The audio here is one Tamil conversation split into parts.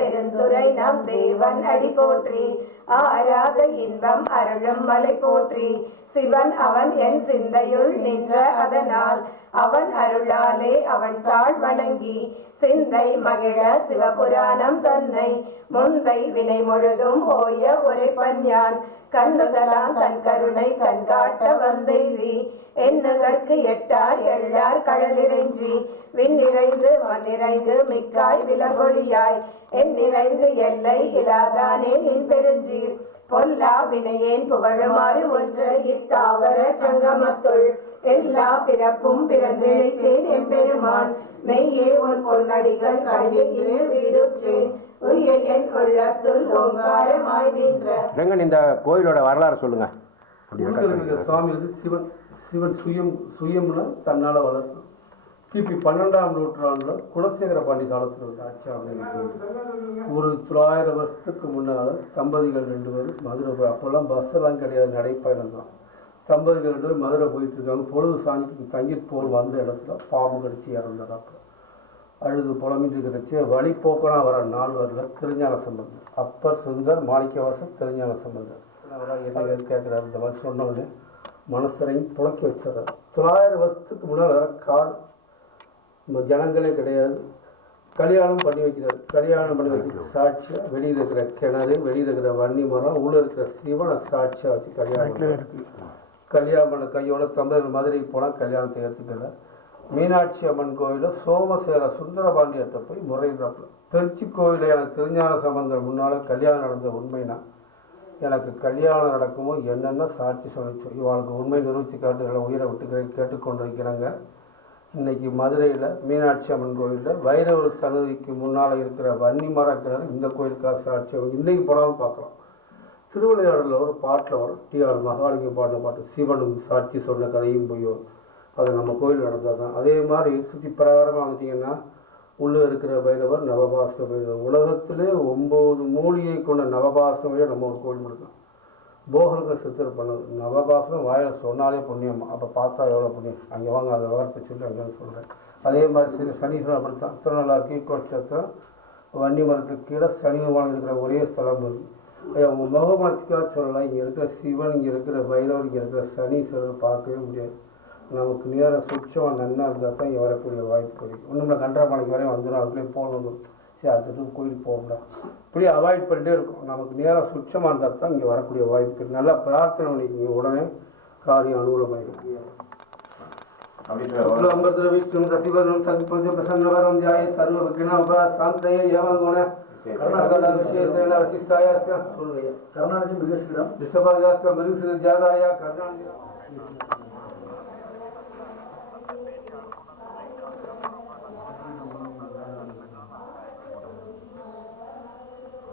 பெருந்துரை நம் தேவன் அடி போற்றி ஆராத இன்பம் அருளும் மலை போற்றி. சிவன் அவன் என் சிந்தையுள் நின்ற அதனால். அவன் அருளாலே அவன் தாழ் வணங்கி. சிந்தை மகிழ சிவபுராணம் தன்னை. முந்தை வினை முழுதும் ஓய ஒரு பன்யான் கண்ணுதலான் தன் கருணை கண்காட்ட வந்தெய்தி. என்னதற்கு எட்டார் எல்லார் கடலிறைஞ்சி. விண்ணிறைந்து மண்ணிறைந்து மிக்காய் விலகொழியாய். எண்ணிறைந்து எல்லை இலாதானே நின் பெருஞ்சி. பொல்லா வினையேன் புகழுமாறு ஒன்று இத்தாவர சங்கமத்துள். எல்லா பிறப்பும் பிறந்திழைத்தேன் எம்பெருமான். மெய்யே உன் பொன்னடிகள் கண்டில் வீடுற்றேன். ரெங்கன் இந்த கோயிலோட வரலாறு சொல்லுங்க. சுவாமி வந்து சிவன் சிவன் சுயம் சுயம்னா தன்னால் வளர்க்கும். கிபி பன்னெண்டாம் நூற்றாண்டில் குலசேகர பாண்டி காலத்தில் ஆட்சி அப்படின்னு ஒரு தொள்ளாயிரம் வருஷத்துக்கு முன்னால் தம்பதிகள் ரெண்டு பேரும் மதுரை போய் அப்போல்லாம் பஸ்ஸெல்லாம் கிடையாது நடைப்பயணம் தான். தம்பதிகள் ரெண்டு பேரும் மதுரை போயிட்டு இருக்காங்க. பொழுது சாஞ்சிட்டு தங்கிட்டு போல் வந்த இடத்துல பாம்பு கடிச்சு அப்போ. அழுது புலம்பிட்டு இருக்கிறச்சு வழி போக்கனா வர நால்வரில் திருஞான சம்பந்தம் அப்பர் சுந்தர் மாணிக்கவாசன் திருஞான சம்பந்தர். என்ன கேட்குறாரு இந்த மாதிரி சொன்னோடனே மனசரையும் புழக்கி வச்சிடறாரு. தொள்ளாயிரம் வருஷத்துக்கு முன்னால் கால் ஜனங்களே கிடையாது. கல்யாணம் பண்ணி வைக்கிறாரு. கல்யாணம் பண்ணி வச்சு சாட்சியாக வெளியில் இருக்கிற கிணறு வெளியில் இருக்கிற வன்னி மரம் உள்ளே இருக்கிற சிவனை சாட்சியாக வச்சு கல்யாணம். கல்யாணம் பண்ண கையோட தமிழர் மதுரைக்கு போனால் கல்யாணத்தை ஏற்றுக்கல மீனாட்சி அம்மன் கோயிலில் சோமசேர சுந்தரபாண்டியர்கிட்ட போய் முறையிடுறாப்புல. திருச்சி கோயிலில் எனக்கு திருஞான சம்பந்தர் முன்னால் கல்யாணம் நடந்த உண்மைனா எனக்கு கல்யாணம் நடக்குமோ என்னென்ன சாட்சி சொல்லிச்சு இவளுக்கு உண்மை நிரூபித்து காட்டுகளை உயிரை விட்டுக்கிறேன் கேட்டுக்கொண்டு இருக்கிறாங்க இன்னைக்கு மதுரையில் மீனாட்சி அம்மன் கோயிலில் வைரவர் சன்னதிக்கு முன்னால் இருக்கிற வன்னி மரம் இந்த கோயிலுக்காக சாட்சி இன்னைக்கு போனாலும் பார்க்கலாம். திருவிளையாடலில் ஒரு பாட்டில் வரும். டிஆர் மகாலிங்க பாடின பாட்டு சிவனும் சாட்சி சொன்ன கதையும் பொய்யோ அது நம்ம கோயில் நடந்தால் தான் அதே மாதிரி சுற்றி பிரகாரமாக வந்துட்டிங்கன்னா உள்ளே இருக்கிற பைரவர் நவபாஸ்க பைரவர். உலகத்திலே ஒம்பது மூலிகை கொண்ட நவபாஸ்கமே நம்ம ஒரு கோயில் முடிக்கலாம் போகருக்கு சித்தர் பண்ணது. நவபாசனம் வாயில் சொன்னாலே புண்ணியம். அப்போ பார்த்தா எவ்வளோ புண்ணியம்? அங்கே வாங்க அந்த விவரத்தை சொல்லி அங்கே சொல்கிறேன் அதே மாதிரி சரி சனீஸ்வரன் அப்படித்தான். திருநள்ளாறு கீழ்கோட்சத்திரம் வன்னி மரத்துக்கு கீழே சனி பகவான் இருக்கிற ஒரே ஸ்தலம் அது. உங்கள் முகமலத்துக்காக சொல்லலாம் இங்கே இருக்கிற சிவன் இங்கே இருக்கிற பைரவர் இங்கே இருக்கிற சனீஸ்வரர் பார்க்கவே முடியாது. நமக்கு நேரம் சுட்சமாக நன்னா இருந்தால் தான் இங்கே வரக்கூடிய வாய்ப்பு கிடைக்கும். ஒன்றும் கண்டரமலைக்கு வரையும் வந்துடும் அதுக்குள்ளே போகணும். சரி அடுத்த கோயிலுக்கு போகணும்டா இப்படி அவாய்ட் பண்ணிட்டே இருக்கும். நமக்கு நேராக சுட்சமாக இருந்தால் தான் இங்கே வரக்கூடிய வாய்ப்பு. நல்லா பிரார்த்தனை பண்ணிக்கோங்க. உடனே காரியம் அனுகூலமாயிடும் அம்பரத்தில் விஷ்ணு தசிவரம் சத்பஞ்ச பிரசன்னவரம் ஜாய சர்வ விக்னோப சாந்தய ஏவங்குண சகல விசேஷன வசிஷ்டாய சொல்லுங்க கருணாநிதி மிகஸ்வரம் ரிஷபாஜாஸ்த மிருகசிர ஜாதாய கருணாநிதி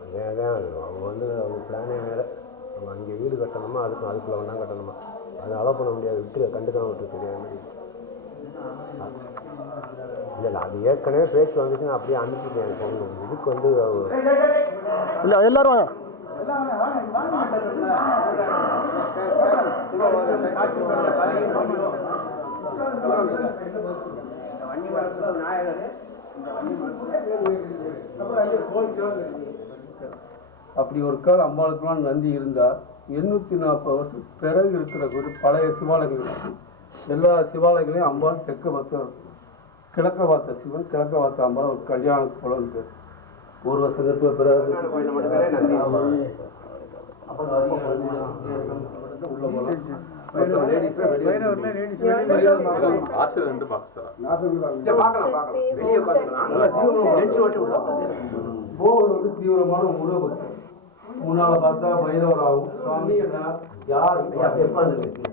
அதே தான் அவங்க வந்து அவங்க பிளானே வேறு நம்ம அங்கே வீடு கட்டணுமா அதுக்கு அதுக்குள்ள ஒன்றா கட்டணுமா? அதை அலோவ் பண்ண முடியாது. விட்டு கண்டுக்காம விட்டு தெரியாத மாதிரி இல்லை இல்லை அது ஏற்கனவே பேச்சு வந்துச்சு நான் அப்படியே அனுப்பிட்டேன் பொண்ணு இதுக்கு வந்து இல்லை எல்லாரும் வாங்க. அப்படி ஒரு கால் அம்பாளுக்குலாம் நந்தி இருந்தால் எண்ணூற்றி நாற்பது வருஷம் பிறகு இருக்கிற ஒரு பழைய சிவாலயங்கள் எல்லா சிவாலயங்களையும் அம்பாள் தெற்கு பார்த்து கிழக்க பார்த்த சிவன் கிழக்க பார்த்த அம்பாள் ஒரு கல்யாண குளம் பேர் ஒரு வருஷம் இருக்க பிறகு. உள்ள வந்து தீவிரமான பக்தர் முன்னால பார்த்தா பைரவராகும் சுவாமி யார்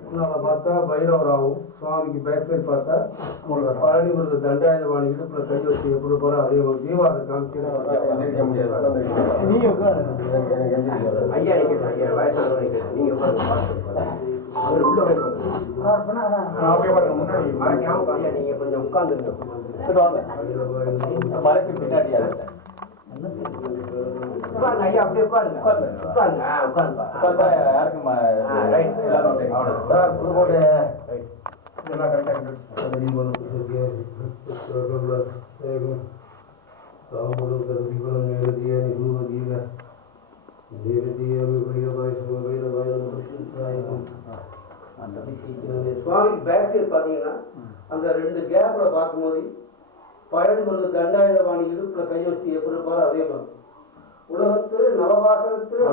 முன்னால பார்த்தா பைரவராகும் சுவாமிக்கு பேக் சைடு பார்த்தா பழனி முருக தண்டாயுதபாணி இடுப்புல கை வச்சு எப்படி போற அதே ஒரு தீபாவளி ஐயா நிக்கிறேன் ஐயா வயசானவங்க நிக்கிறேன் நீங்க உட்காந்து அவர் உள்ள பேக் சைடு பார்த்தீங்கன்னா அந்த ரெண்டு கேப்ல பார்க்கும்போது பழனி தண்டாயுதபாணி இடுப்புல கை எப்படி இருப்பாரோ அதே மாதிரி உலகத்தில் நவபாசனத்தில்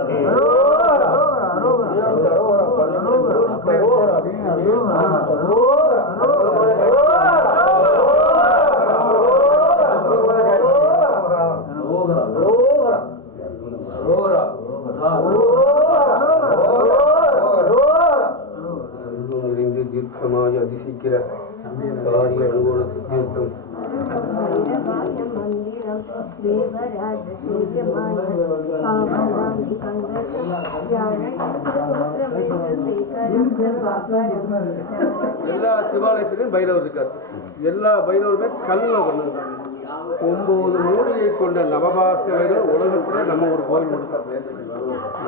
நிறைந்து காரிய அனுகூல எல்லா சிவாலயத்திலையும் பைரவர் இருக்கார். எல்லா பைரவருமே கல்லில் பண்ணுது ஒன்பது மூலிகை கொண்ட நவபாஸ்கர நம்ம ஒரு கோவில்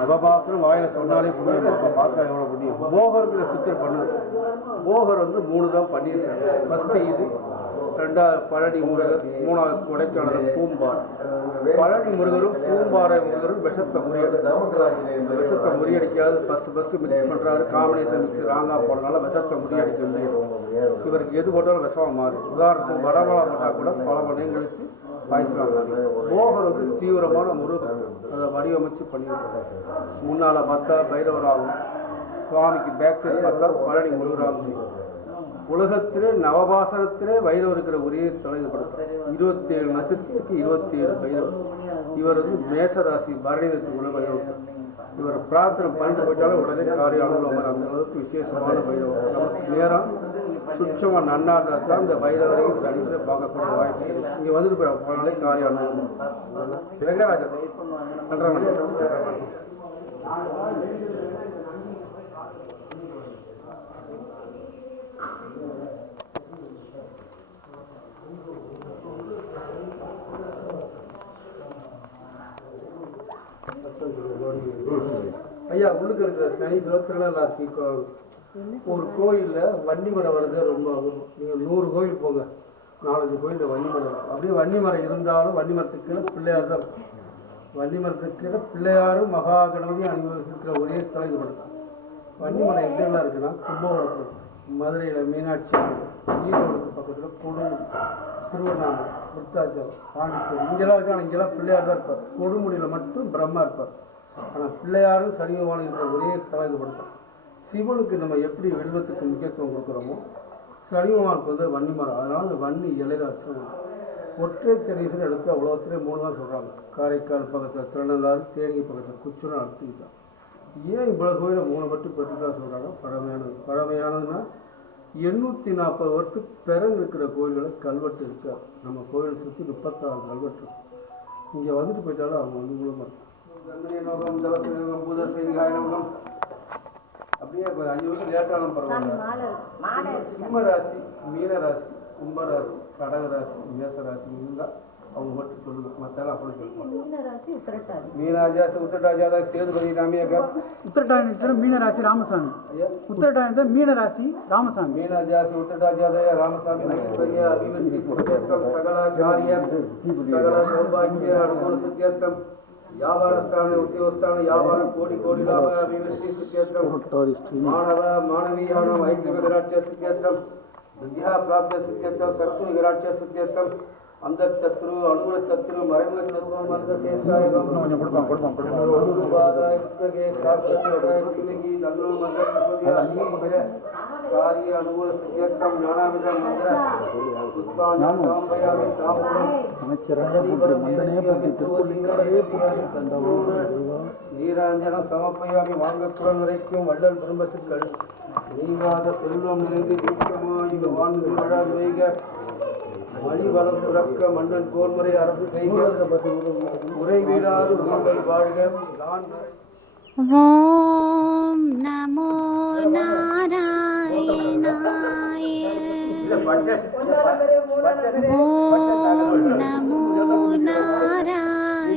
நவபாசனம் வாயில சொன்னாலே புண்ணியம் பார்த்தா எவ்வளோ புண்ணியம் போகருங்கிற சித்தர் பண்ணார். போகர் வந்து மூணு தான் பண்ணியிருக்காங்க. ஃபஸ்ட்டு இது ரெண்டாவது பழனி முருகர் மூணாவது கொடைக்கானல் பூம்பார். பழனி முருகரும் பூம்பாறை முருகரும் விஷத்தை முறியடிச்சு விஷத்தை முறியடிக்காது. ஃபஸ்ட்டு ஃபஸ்ட்டு மிக்ஸ் பண்ணுறாரு காம்பினேஷன் மிக்ஸ் ராங்கா போனனால விஷத்தை முறியடிக்க முடியும் இவருக்கு எது போட்டாலும் விஷமாக மாறும் உதாரணத்துக்கு வடமலா போட்டால் கூட பல மணியும் கழிச்சு பாய்ச்சலாம் போகர் வந்து தீவிரமான முருகன் அதை வடிவமைச்சு பண்ணியிருக்காரு முன்னால் பார்த்தா பைரவராகும். சுவாமிக்கு பேக் சைடு பார்த்தா பழனி முருகராகும். உலகத்திலே நவபாசனத்திலே வைரவர் இருக்கிற ஒரே ஸ்தலம் இது இருபத்தி ஏழு நட்சத்திரத்துக்கு இருபத்தி ஏழு பைரவர். இவர் வந்து மேஷராசி பரணிதத்துக்குள்ள பைரவர். இவர் பிரார்த்தனை பண்ணிட்டு போயிட்டாலும் உடனே காரியம் அனுகூலமாக அந்த அளவுக்கு விசேஷமான பைரவர். நமக்கு நேரம் சுட்சமாக நன்னா இருந்தால் தான் இந்த வைரவரையும் சனிசில் பார்க்கக்கூடிய வாய்ப்பு. இங்கே வந்துட்டு போய் போனாலே காரியம் அனுகூலம் வெங்கராஜன் நன்றாக ஐயா உள்ளுக்கு இருக்கிற சனி சுலத்திரம் எல்லாத்தையும் ஒரு கோயிலில் வன்னி மரம் வர்றது ரொம்ப நீங்கள் நூறு கோயில் போங்க. நாலஞ்சு கோயிலில் வன்னி மரம் அப்படியே வன்னி மரம் இருந்தாலும் வன்னி மரத்துக்கு கீழே பிள்ளையார் தான் வன்னிமரத்துக்கு வன்னி மரத்துக்கு கீழே பிள்ளையாரும் மகா கணபதியும் அனுபவிக்கிற ஒரே ஸ்தலம் இது மட்டும் தான். வன்னி மரம் எங்கெல்லாம் இருக்குன்னா கும்பகோணத்தில் மதுரையில் மீனாட்சி அம்மன், ஈரோடுக்கு பக்கத்தில் கொடுமுடி திருவண்ணாமலை விருத்தாச்சலம் பாண்டிச்சேரி. இங்கெல்லாம் இருக்கு ஆனால் இங்கெல்லாம் பிள்ளையார் தான் இருப்பார். கொடுமுடியில் மட்டும் பிரம்மா இருப்பார். ஆனால் பிள்ளையாரும் சனிபகவானும் இருக்கிற ஒரே ஸ்தலம் இது மட்டும் சிவனுக்கு நம்ம எப்படி வெள்ளத்துக்கு முக்கியத்துவம் கொடுக்குறோமோ சனிபகவானுக்கு வந்து வன்னி மரம். அதனால் அந்த வன்னி இலையில அர்ச்சனை ஒற்றை சனீஸ்வரர் எடுத்து உலகத்திலே மூணு தான் சொல்கிறாங்க காரைக்கால் பக்கத்தில் திருநள்ளாறு தேனி பக்கத்தில் குச்சுரம் அடுத்துக்கிட்டான் ஏன் இவ்வளோ கோயிலை மூணு மட்டும் பெற்றுக்கலாம் சொல்கிறாங்க பழமையானது. பழமையானதுன்னா எண்ணூற்றி நாற்பது வருஷத்துக்கு பிறகு இருக்கிற கோயில்களை கல்வெட்டு இருக்கா? நம்ம கோயிலை சுற்றி முப்பத்தாறு கல்வெட்டு இங்கே வந்துட்டு போயிட்டாலும் அவங்க வந்து மூலமாக இருக்கும் தவசனம் புதசை காயனம் அஞ்சு வருஷம் லேட்டாலும் பரவாயில்ல. சிம்ம ராசி மீன ராசி கும்ப ராசி கடக ராசி மேச ராசி இருந்தால் அவங்க மட்டும் சொல்லுங்க. மற்றெல்லாம் அப்படி சொல்லுவாங்க மீனாஜாசி உத்தட்டாஜாதா சேதுபதி ராமியாக்கா உத்தரட்டாயத்தில் மீனராசி ராமசாமி. ஐயா. உத்தரட்டாயத்தில் மீனராசி ராமசாமி. மீனாஜாசி உத்தட்டாஜாதய ராமசாமி நைஸ்வர்ய அபிவிருத்தி சகல காரியம் சகல சௌபாகிய அனுகூல சித்தியர்த்தம். வியாபாரஸ்தான உத்தியோகஸ்தான வியாபார கோடி கோடி லாப அபிவிருத்தி சித்தியர்த்தம் மாணவ மாணவீயானம் ஐக்கிய விகராட்சிய சித்தியர்த்தம் வித்யா பிராப்திய சித்தியர்த்தம் சரஸ்வதி விகராட்சிய சித்தியர்த்தம் அந்த சத்ரு அனுகுல சத்ரு மறைமுக சத்ரு மந்த சேஷ்டாயகம் கொஞ்சம் கொடுப்பான் கொடுப்பான் கொடுப்பான் குருபாதாய புத்தகே கார்த்தோடாய தீமகி தன்னோ மந்த பிரசோதிய அங்கீபிர காரிய அனுகூல சித்தியக்கம் ஞானாமித மந்திர உத்பான தாம்பயாமி தாம்பூலம். அமைச்சராக போற்றி மந்தனே போற்றி திருப்பள்ளிக்காரரே போற்றி தந்தவோடு நீராஞ்சனம் சமப்பயாமி வாங்கக்குடன் வரைக்கும் வள்ளல் குடும்பசுக்கள். நீங்காத செல்வம் நிறைந்து வாழ்ந்து விழாது வைக மணி வளம் சுரக்க மன்னன் கோன்முறை அரசு செய்க. உரை வீடாது உங்கள் வாழ்க. ஓம் நமோ நாராயணாய. ஓம் நமோ நாராயணாய. ஓம் நமோ நாராயணாய